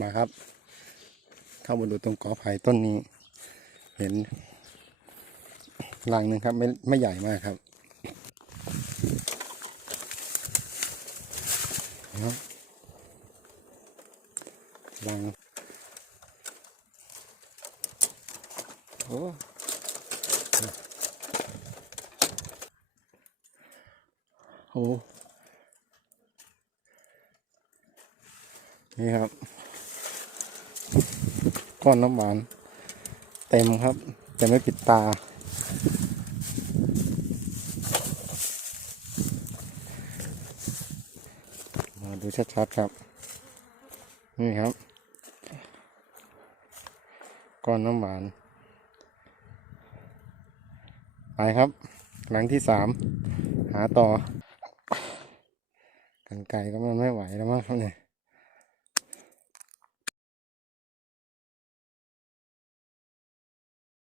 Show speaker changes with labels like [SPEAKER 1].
[SPEAKER 1] มาครับ เข้ามาดูตรงกอไผ่ต้นนี้ เห็นรังหนึ่งครับ ไม่ไม่ใหญ่มากครับรังโอ้โหนี่ครับ ก้อนน้ำหวาน เต็มครับ แต่ไม่ปิดตา มาดูชัดๆครับ นี่ครับ ก้อนน้ำหวาน ไปครับ หลังที่สาม หาต่อ กันไกลก็มันไม่ไหวแล้วมั้งครับเนี่ย